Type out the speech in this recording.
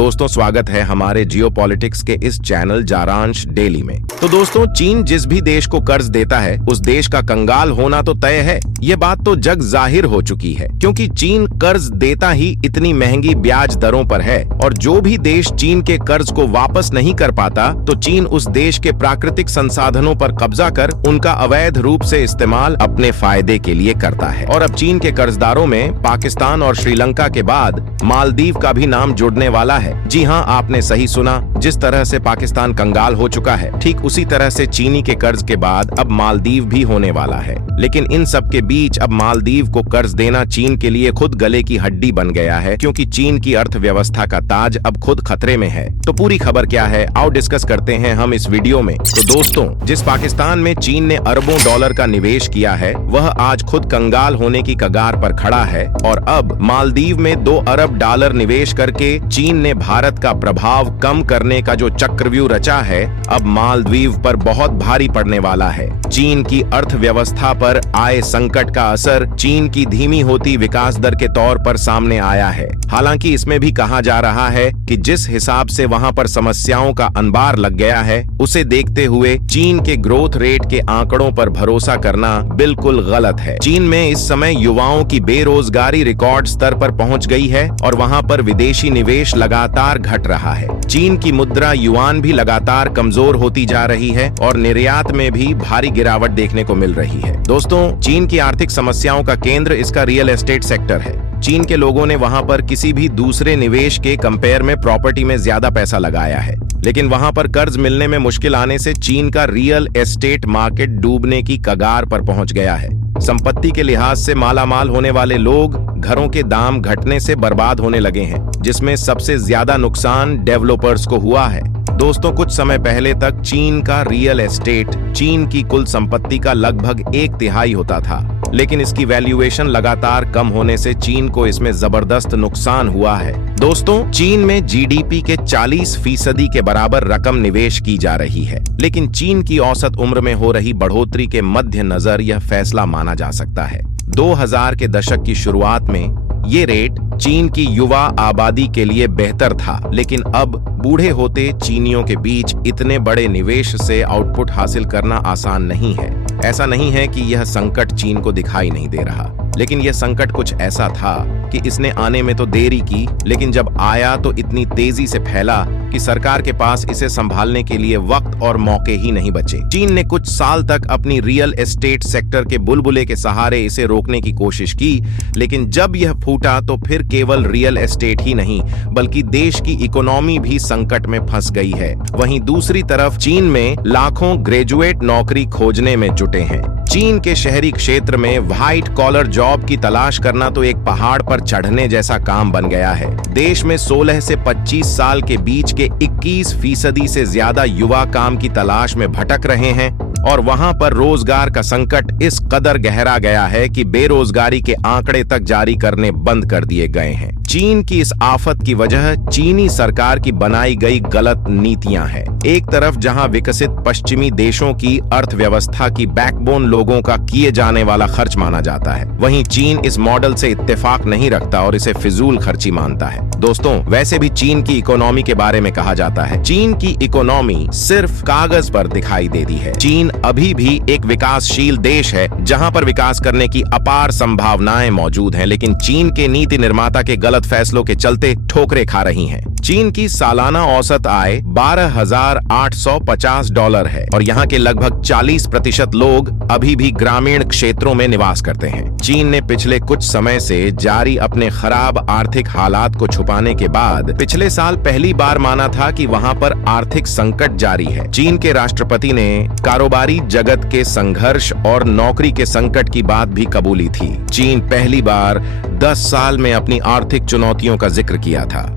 दोस्तों स्वागत है हमारे जियोपॉलिटिक्स के इस चैनल जारांश डेली में। तो दोस्तों चीन जिस भी देश को कर्ज देता है उस देश का कंगाल होना तो तय है। ये बात तो जग जाहिर हो चुकी है, क्योंकि चीन कर्ज देता ही इतनी महंगी ब्याज दरों पर है और जो भी देश चीन के कर्ज को वापस नहीं कर पाता तो चीन उस देश के प्राकृतिक संसाधनों पर कब्जा कर उनका अवैध रूप से इस्तेमाल अपने फायदे के लिए करता है। और अब चीन के कर्जदारों में पाकिस्तान और श्रीलंका के बाद मालदीव का भी नाम जुड़ने वाला है। जी हाँ, आपने सही सुना। जिस तरह से पाकिस्तान कंगाल हो चुका है, ठीक उसी तरह से चीनी के कर्ज के बाद अब मालदीव भी होने वाला है। लेकिन इन सब के बीच अब मालदीव को कर्ज देना चीन के लिए खुद गले की हड्डी बन गया है, क्योंकि चीन की अर्थव्यवस्था का ताज अब खुद खतरे में है। तो पूरी खबर क्या है, आओ डिस्कस करते हैं हम इस वीडियो में। तो दोस्तों, जिस पाकिस्तान में चीन ने अरबों डॉलर का निवेश किया है, वह आज खुद कंगाल होने की कगार पर खड़ा है। और अब मालदीव में 2 अरब डॉलर निवेश करके चीन ने भारत का प्रभाव कम करने का जो चक्रव्यूह रचा है, अब मालदीव पर बहुत भारी पड़ने वाला है। चीन की अर्थव्यवस्था पर आए संकट का असर चीन की धीमी होती विकास दर के तौर पर सामने आया है। हालांकि इसमें भी कहा जा रहा है कि जिस हिसाब से वहां पर समस्याओं का अंबार लग गया है, उसे देखते हुए चीन के ग्रोथ रेट के आंकड़ों पर भरोसा करना बिल्कुल गलत है। चीन में इस समय युवाओं की बेरोजगारी रिकॉर्ड स्तर पर पहुंच गई है और वहां पर विदेशी निवेश लगातार घट रहा है। चीन की मुद्रा युआन भी लगातार कमजोर होती जा रही है और निर्यात में भी भारी गिरावट देखने को मिल रही है। दोस्तों, चीन की आर्थिक समस्याओं का केंद्र इसका रियल एस्टेट सेक्टर है। चीन के लोगों ने वहां पर किसी भी दूसरे निवेश के कंपेयर में प्रॉपर्टी में ज्यादा पैसा लगाया है, लेकिन वहां पर कर्ज मिलने में मुश्किल आने से चीन का रियल एस्टेट मार्केट डूबने की कगार पर पहुंच गया है। संपत्ति के लिहाज से मालामाल होने वाले लोग घरों के दाम घटने से बर्बाद होने लगे हैं, जिसमें सबसे ज्यादा नुकसान डेवलपर्स को हुआ है। दोस्तों, कुछ समय पहले तक चीन का रियल एस्टेट चीन की कुल संपत्ति का लगभग 1/3 होता था, लेकिन इसकी वैल्यूएशन लगातार कम होने से चीन को इसमें जबरदस्त नुकसान हुआ है। दोस्तों, चीन में जीडीपी के 40% के बराबर रकम निवेश की जा रही है, लेकिन चीन की औसत उम्र में हो रही बढ़ोतरी के मद्देनजर यह फैसला माना जा सकता है। 2000 के दशक की शुरुआत में ये रेट चीन की युवा आबादी के लिए बेहतर था, लेकिन अब बूढ़े होते चीनियों के बीच इतने बड़े निवेश से आउटपुट हासिल करना आसान नहीं है। ऐसा नहीं है कि यह संकट चीन को दिखाई नहीं दे रहा, लेकिन यह संकट कुछ ऐसा था कि इसने आने में तो देरी की, लेकिन जब आया तो इतनी तेजी से फैला कि सरकार के पास इसे संभालने के लिए वक्त और मौके ही नहीं बचे। चीन ने कुछ साल तक अपनी रियल एस्टेट सेक्टर के बुलबुले के सहारे इसे रोकने की कोशिश की, लेकिन जब यह फूटा तो फिर केवल रियल एस्टेट ही नहीं बल्कि देश की इकोनॉमी भी संकट में फंस गई है। वहीं दूसरी तरफ चीन में लाखों ग्रेजुएट नौकरी खोजने में जुटे हैं। चीन के शहरी क्षेत्र में व्हाइट कॉलर जॉब की तलाश करना तो एक पहाड़ पर चढ़ने जैसा काम बन गया है। देश में 16 से 25 साल के बीच के 21% से ज्यादा युवा काम की तलाश में भटक रहे हैं और वहां पर रोजगार का संकट इस कदर गहरा गया है कि बेरोजगारी के आंकड़े तक जारी करने बंद कर दिए गए हैं। चीन की इस आफत की वजह चीनी सरकार की बनाई गई गलत नीतियां हैं। एक तरफ जहां विकसित पश्चिमी देशों की अर्थव्यवस्था की बैकबोन लोगों का किए जाने वाला खर्च माना जाता है, वहीं चीन इस मॉडल से इत्तेफाक नहीं रखता और इसे फिजूल खर्ची मानता है। दोस्तों, वैसे भी चीन की इकोनॉमी के बारे में कहा जाता है, चीन की इकोनॉमी सिर्फ कागज पर दिखाई देती है। चीन अभी भी एक विकासशील देश है जहां पर विकास करने की अपार संभावनाएं मौजूद हैं, लेकिन चीन के नीति निर्माता के गलत फैसलों के चलते ठोकरें खा रही हैं। चीन की सालाना औसत आय $12,850 है और यहाँ के लगभग 40% लोग अभी भी ग्रामीण क्षेत्रों में निवास करते हैं। चीन ने पिछले कुछ समय से जारी अपने खराब आर्थिक हालात को छुपाने के बाद पिछले साल पहली बार माना था कि वहाँ पर आर्थिक संकट जारी है। चीन के राष्ट्रपति ने कारोबारी जगत के संघर्ष और नौकरी के संकट की बात भी कबूली थी। चीन पहली बार 10 साल में अपनी आर्थिक चुनौतियों का जिक्र किया था।